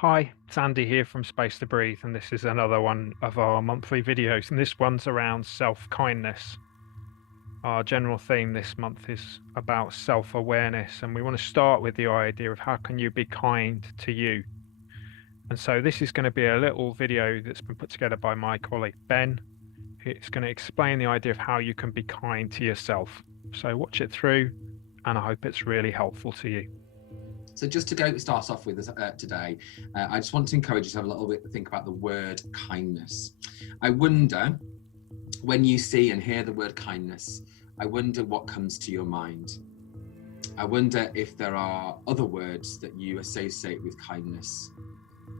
Hi, it's Andy here from Space to Breathe, and this is another one of our monthly videos. And this one's around self-kindness. Our general theme this month is about self-awareness, and we want to start with the idea of how can you be kind to you. And so this is going to be a little video that's been put together by my colleague Ben. It's going to explain the idea of how you can be kind to yourself. So watch it through, and I hope it's really helpful to you. So just to start off with today, I just want to encourage you to have a little bit to think about the word kindness. I wonder, when you see and hear the word kindness, I wonder what comes to your mind. I wonder if there are other words that you associate with kindness.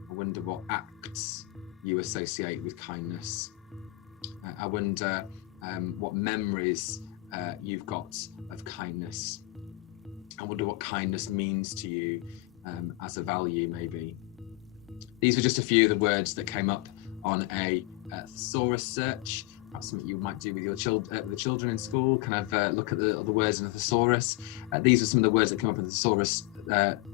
I wonder what acts you associate with kindness. I wonder what memories you've got of kindness. I wonder what kindness means to you as a value, maybe. These were just a few of the words that came up on a thesaurus search. Perhaps something you might do with your the children in school, kind of look at the words in a thesaurus. These are some of the words that come up in the thesaurus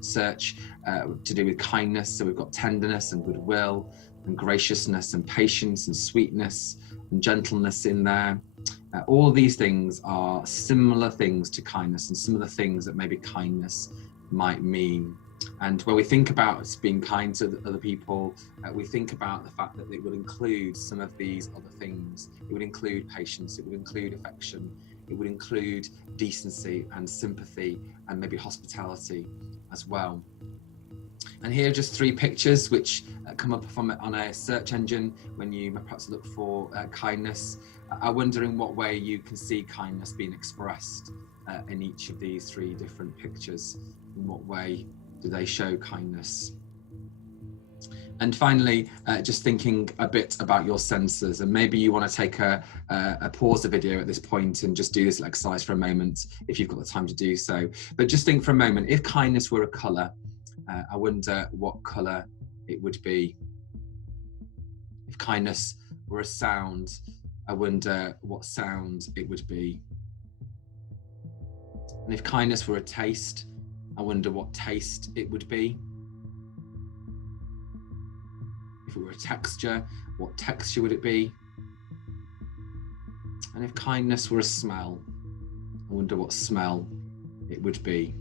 search to do with kindness. So we've got tenderness and goodwill and graciousness and patience and sweetness and gentleness in there. All of these things are similar things to kindness and some of the things that maybe kindness might mean. And when we think about being kind to other people, we think about the fact that it would include some of these other things. It would include patience, it would include affection, it would include decency and sympathy and maybe hospitality as well. And here are just three pictures which come up on a search engine when you perhaps look for kindness. I wonder in what way you can see kindness being expressed in each of these three different pictures. In what way do they show kindness? And finally, just thinking a bit about your senses, and maybe you want to take a pause the video at this point and just do this exercise for a moment if you've got the time to do so. But just think for a moment, if kindness were a colour, I wonder what colour it would be. If kindness were a sound, I wonder what sound it would be. And if kindness were a taste, I wonder what taste it would be. If it were a texture, what texture would it be? And if kindness were a smell, I wonder what smell it would be.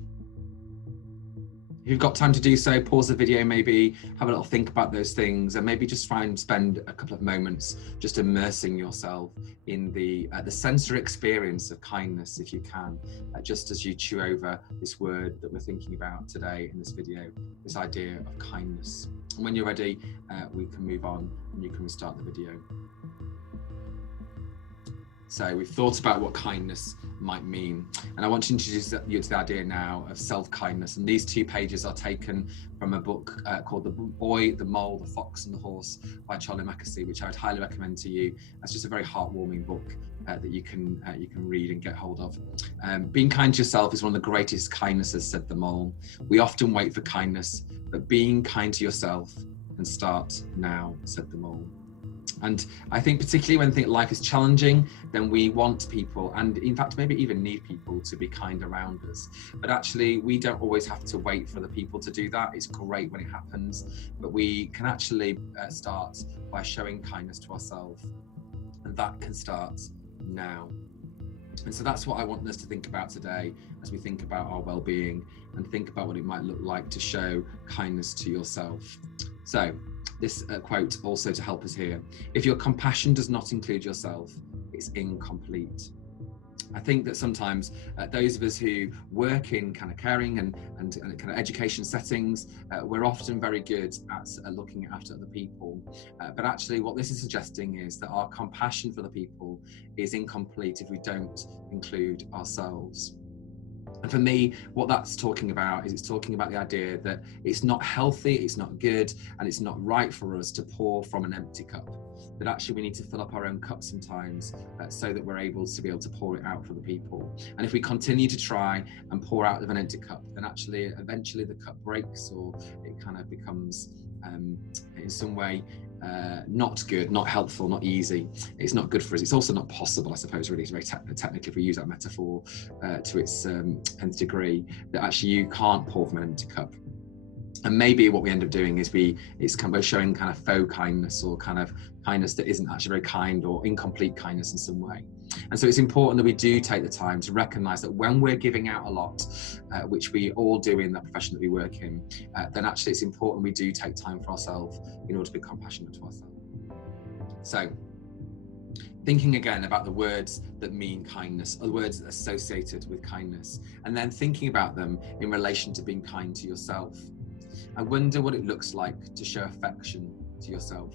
If you've got time to do so, pause the video, maybe have a little think about those things, and maybe just try and spend a couple of moments just immersing yourself in the sensory experience of kindness, if you can, just as you chew over this word that we're thinking about today in this video, this idea of kindness. And when you're ready, we can move on and you can restart the video. So we've thought about what kindness might mean. And I want to introduce you to the idea now of self-kindness. And these two pages are taken from a book called The Boy, the Mole, the Fox and the Horse by Charlie Mackesy, which I would highly recommend to you. It's just a very heartwarming book that you can read and get hold of. Being kind to yourself is one of the greatest kindnesses, said the mole. We often wait for kindness, but being kind to yourself can start now, said the mole. And I think particularly when life is challenging, then we want people, and in fact maybe even need people, to be kind around us. But actually we don't always have to wait for the people to do that. It's great when it happens, but we can actually start by showing kindness to ourselves, and that can start now. And so that's what I want us to think about today as we think about our well-being and think about what it might look like to show kindness to yourself. So this quote also to help us here: if your compassion does not include yourself, it's incomplete. I think that sometimes those of us who work in kind of caring and kind of education settings, we're often very good at looking after other people. But actually what this is suggesting is that our compassion for the people is incomplete if we don't include ourselves. And for me, what that's talking about is it's talking about the idea that it's not healthy, it's not good, and it's not right for us to pour from an empty cup. That actually we need to fill up our own cup sometimes so that we're able to pour it out for the people. And if we continue to try and pour out of an empty cup, then actually eventually the cup breaks, or it kind of becomes in some way not good, not helpful, not easy. It's not good for us. It's also not possible, I suppose, really. It's very technical if we use that metaphor to its nth degree, that actually you can't pour from an empty cup. And maybe what we end up doing is it's kind of showing kind of faux kindness, or kind of kindness that isn't actually very kind, or incomplete kindness in some way. And so it's important that we do take the time to recognize that when we're giving out a lot, which we all do in the profession that we work in, then actually it's important we do take time for ourselves in order to be compassionate to ourselves. So thinking again about the words that mean kindness, or the words that are associated with kindness, and then thinking about them in relation to being kind to yourself. I wonder what it looks like to show affection to yourself.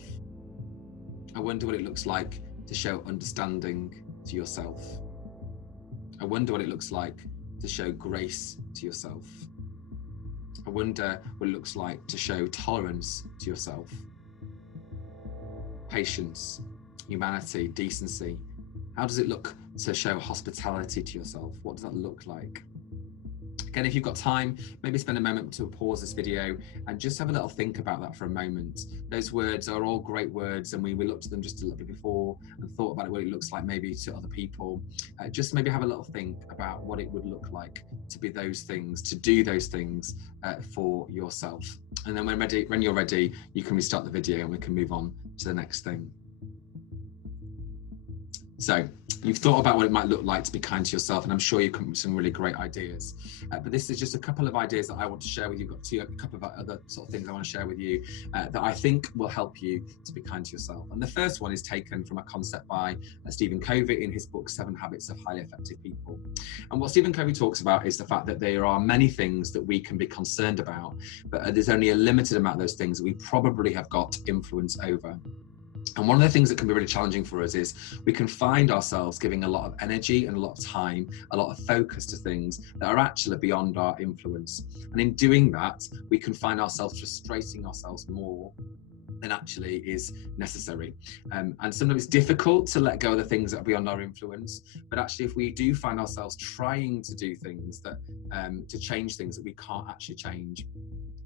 I wonder what it looks like to show understanding to yourself. I wonder what it looks like to show grace to yourself. I wonder what it looks like to show tolerance to yourself. Patience, humanity, decency. How does it look to show hospitality to yourself? What does that look like? Again, if you've got time, maybe spend a moment to pause this video and just have a little think about that for a moment. Those words are all great words, and we looked at them just a little bit before and thought about what it looks like maybe to other people. Just maybe have a little think about what it would look like to be those things, to do those things for yourself. And then when you're ready, you can restart the video and we can move on to the next thing. So you've thought about what it might look like to be kind to yourself, and I'm sure you've come up with some really great ideas. But this is just a couple of ideas that I want to share with you. I've got a couple of other sort of things I want to share with you that I think will help you to be kind to yourself. And the first one is taken from a concept by Stephen Covey in his book, 7 Habits of Highly Effective People. And what Stephen Covey talks about is the fact that there are many things that we can be concerned about, but there's only a limited amount of those things that we probably have got influence over. And one of the things that can be really challenging for us is we can find ourselves giving a lot of energy and a lot of time, a lot of focus to things that are actually beyond our influence. And in doing that, we can find ourselves frustrating ourselves more than actually is necessary. And sometimes it's difficult to let go of the things that are beyond our influence. But actually, if we do find ourselves trying to do things that to change things that we can't actually change,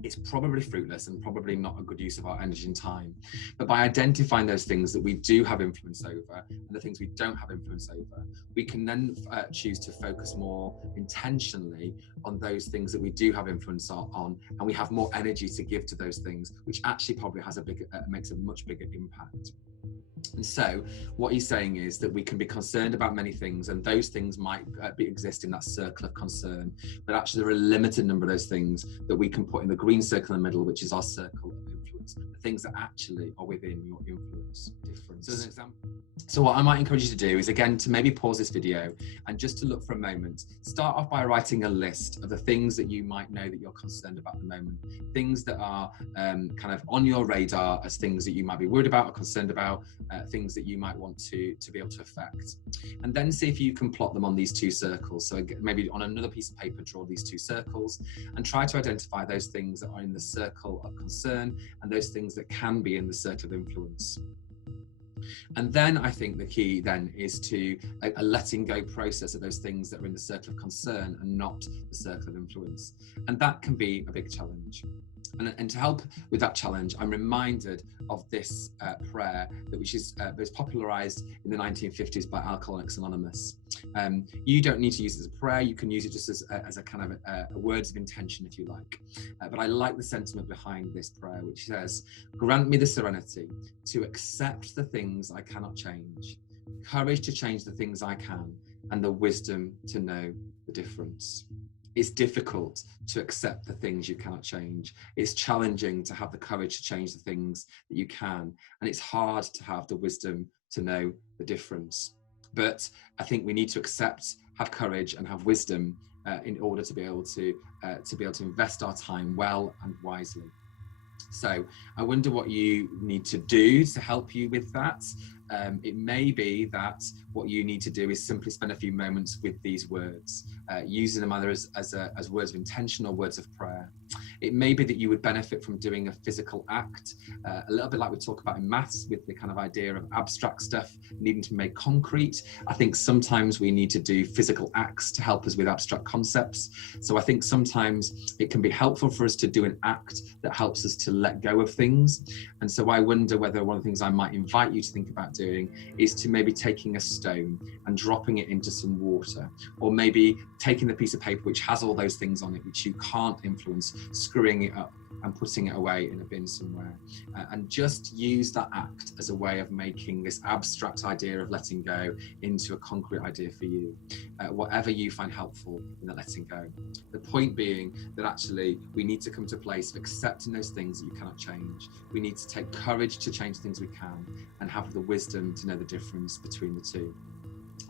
it's probably fruitless and probably not a good use of our energy and time. But by identifying those things that we do have influence over and the things we don't have influence over, we can then choose to focus more intentionally on those things that we do have influence on, and we have more energy to give to those things, which actually probably has makes a much bigger impact. And so what he's saying is that we can be concerned about many things, and those things might exist in that circle of concern, but actually there are a limited number of those things that we can put in the green circle in the middle, which is our circle of influence, the things that actually are within your influence difference. So as an example, so what I might encourage you to do is, again, to maybe pause this video and just to look for a moment. Start off by writing a list of the things that you might know that you're concerned about at the moment, things that are kind of on your radar as things that you might be worried about or concerned about, things that you might want to be able to affect. And then see if you can plot them on these 2 circles. So again, maybe on another piece of paper, draw these 2 circles and try to identify those things that are in the circle of concern and those things that can be in the circle of influence. And then I think the key then is to a letting go process of those things that are in the circle of concern and not the circle of influence. And that can be a big challenge. And to help with that challenge, I'm reminded of this prayer which was popularized in the 1950s by Alcoholics Anonymous. You don't need to use it as a prayer. You can use it just as a kind of a words of intention, if you like. But I like the sentiment behind this prayer, which says, "Grant me the serenity to accept the things I cannot change, courage to change the things I can, and the wisdom to know the difference." It's difficult to accept the things you cannot change. It's challenging to have the courage to change the things that you can. And it's hard to have the wisdom to know the difference. But I think we need to accept, have courage and have wisdom in order to be able to invest our time well and wisely. So I wonder what you need to do to help you with that. It may be that what you need to do is simply spend a few moments with these words, using them either as words of intention or words of prayer. It may be that you would benefit from doing a physical act, a little bit like we talk about in maths with the kind of idea of abstract stuff needing to be made concrete. I think sometimes we need to do physical acts to help us with abstract concepts. So I think sometimes it can be helpful for us to do an act that helps us to let go of things. And so I wonder whether one of the things I might invite you to think about doing is to maybe taking a stone and dropping it into some water, or maybe taking the piece of paper which has all those things on it which you can't influence, screwing it up and putting it away in a bin somewhere. And just use that act as a way of making this abstract idea of letting go into a concrete idea for you, whatever you find helpful in the letting go. The point being that actually we need to come to a place of accepting those things that you cannot change. We need to take courage to change things we can, and have the wisdom to know the difference between the two.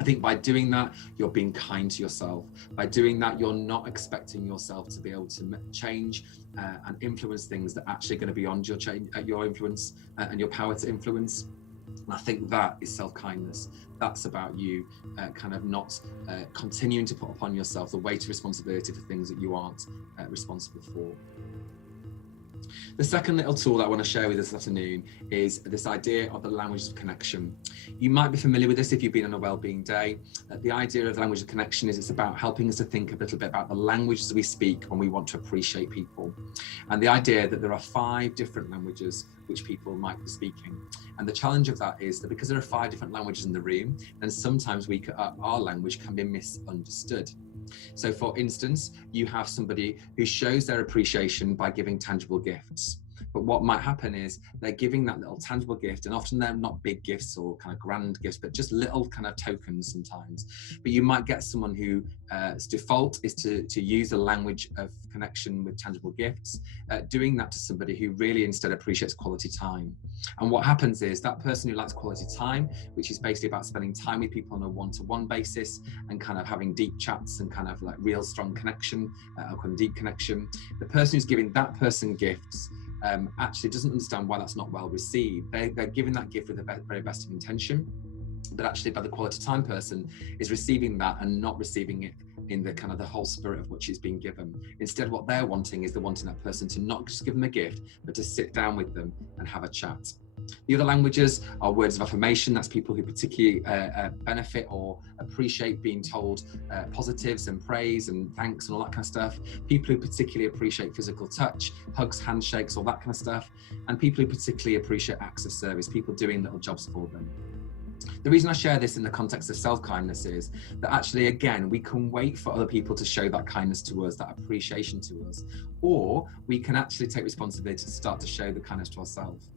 I think by doing that, you're being kind to yourself. By doing that, you're not expecting yourself to be able to change and influence things that are actually going to be beyond your influence and your power to influence. And I think that is self-kindness. That's about you kind of not continuing to put upon yourself the weight of responsibility for things that you aren't responsible for. The second little tool that I want to share with us this afternoon is this idea of the language of connection. You might be familiar with this if you've been on a wellbeing day. The idea of language of connection is it's about helping us to think a little bit about the languages we speak when we want to appreciate people. And the idea that there are 5 different languages which people might be speaking. And the challenge of that is that because there are 5 different languages in the room, then sometimes our language can be misunderstood. So for instance, you have somebody who shows their appreciation by giving tangible gifts. But what might happen is they're giving that little tangible gift, and often they're not big gifts or kind of grand gifts, but just little kind of tokens sometimes. But you might get someone whose default is to use the language of connection with tangible gifts, doing that to somebody who really instead appreciates quality time. And what happens is that person who likes quality time, which is basically about spending time with people on a one-to-one basis and kind of having deep chats and kind of like real strong connection, or kind of deep connection, the person who's giving that person gifts actually doesn't understand why that's not well received. They're giving that gift with the very best of intention, but actually by the quality time person is receiving that and not receiving it in the kind of the whole spirit of which is being given. Instead, what they're wanting is they're wanting that person to not just give them a gift, but to sit down with them and have a chat. The other languages are words of affirmation. That's people who particularly benefit or appreciate being told positives and praise and thanks and all that kind of stuff. People who particularly appreciate physical touch, hugs, handshakes, all that kind of stuff. And people who particularly appreciate acts of service, people doing little jobs for them. The reason I share this in the context of self-kindness is that actually, again, we can wait for other people to show that kindness to us, that appreciation to us, or we can actually take responsibility to start to show the kindness to ourselves.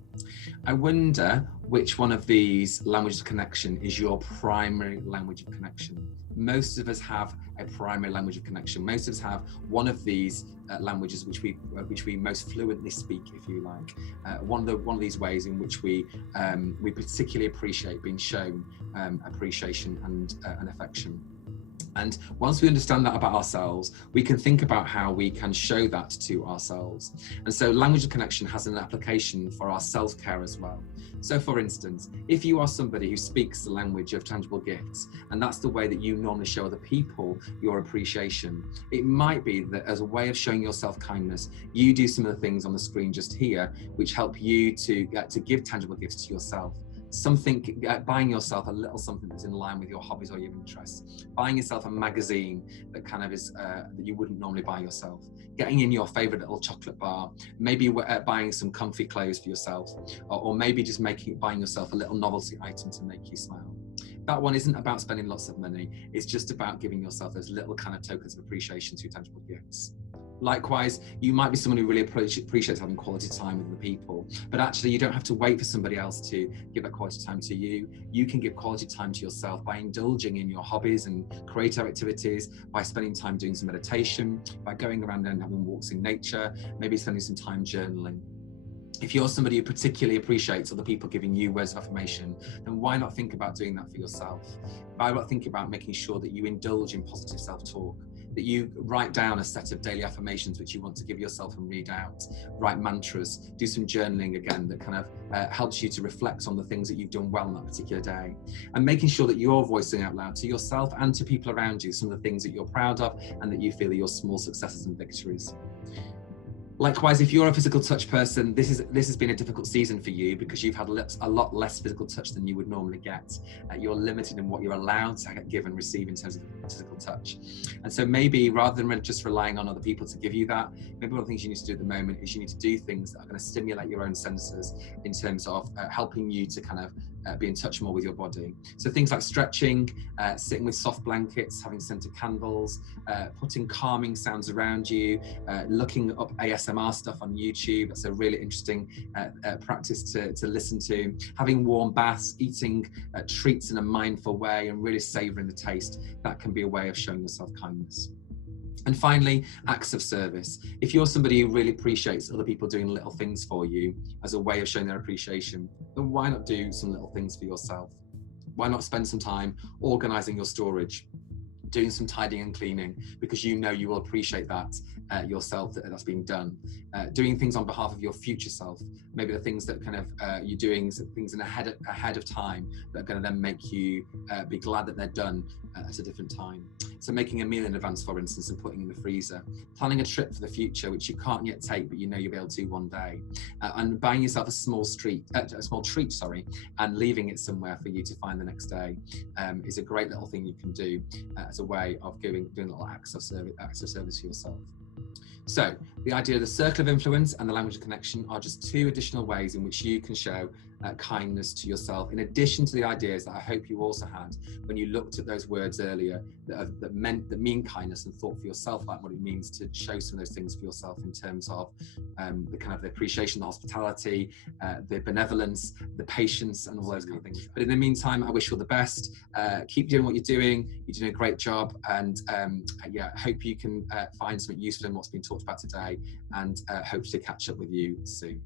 I wonder which one of these languages of connection is your primary language of connection. Most of us have a primary language of connection. Most of us have one of these languages which we most fluently speak, if you like. One of these ways in which we particularly appreciate being shown appreciation and affection. And once we understand that about ourselves, we can think about how we can show that to ourselves. And so language of connection has an application for our self-care as well. So for instance, if you are somebody who speaks the language of tangible gifts, and that's the way that you normally show other people your appreciation, it might be that as a way of showing yourself kindness, you do some of the things on the screen just here, which help you to give tangible gifts to yourself. Something, buying yourself a little something that's in line with your hobbies or your interests, buying yourself a magazine that kind of is that you wouldn't normally buy yourself, getting in your favorite little chocolate bar, maybe buying some comfy clothes for yourself, or maybe just buying yourself a little novelty item to make you smile. That one isn't about spending lots of money, it's just about giving yourself those little kind of tokens of appreciation through tangible gifts. Likewise, you might be someone who really appreciates having quality time with other people, but actually you don't have to wait for somebody else to give that quality time to you. You can give quality time to yourself by indulging in your hobbies and creative activities, by spending time doing some meditation, by going around and having walks in nature, maybe spending some time journaling. If you're somebody who particularly appreciates other people giving you words of affirmation, then why not think about doing that for yourself? Why not think about making sure that you indulge in positive self-talk, that you write down a set of daily affirmations which you want to give yourself and read out, write mantras, do some journaling again that kind of helps you to reflect on the things that you've done well on that particular day, and making sure that you're voicing out loud to yourself and to people around you some of the things that you're proud of and that you feel are your small successes and victories. Likewise, if you're a physical touch person, this has been a difficult season for you because you've had a lot less physical touch than you would normally get. You're limited in what you're allowed to give and receive in terms of physical touch. And so maybe rather than just relying on other people to give you that, maybe one of the things you need to do at the moment is you need to do things that are going to stimulate your own senses in terms of helping you to kind of be in touch more with your body. So things like stretching, sitting with soft blankets, having scented candles, putting calming sounds around you, looking up ASMR stuff on YouTube. That's a really interesting practice to listen to. Having warm baths, eating treats in a mindful way and really savouring the taste. That can be a way of showing yourself kindness. And finally, acts of service. If you're somebody who really appreciates other people doing little things for you as a way of showing their appreciation, then why not do some little things for yourself? Why not spend some time organising your storage, doing some tidying and cleaning, because you know you will appreciate that yourself, that's being done. Doing things on behalf of your future self, maybe the things that kind of you're doing, things in ahead of time that are going to then make you be glad that they're done at a different time. So making a meal in advance, for instance, and putting in the freezer. Planning a trip for the future, which you can't yet take, but you know you'll be able to one day. And buying yourself a small treat, and leaving it somewhere for you to find the next day is a great little thing you can do as a way of doing little acts of service for yourself. So the idea of the circle of influence and the language of connection are just two additional ways in which you can show kindness to yourself, in addition to the ideas that I hope you also had when you looked at those words earlier that mean kindness, and thought for yourself like what it means to show some of those things for yourself in terms of the kind of the appreciation, the hospitality, the benevolence, the patience, and all those kind of things. But in the meantime, I wish you all the best. Keep doing what you're doing. You're doing a great job, and I hope you can find something useful in what's been talked about today, and hope to catch up with you soon.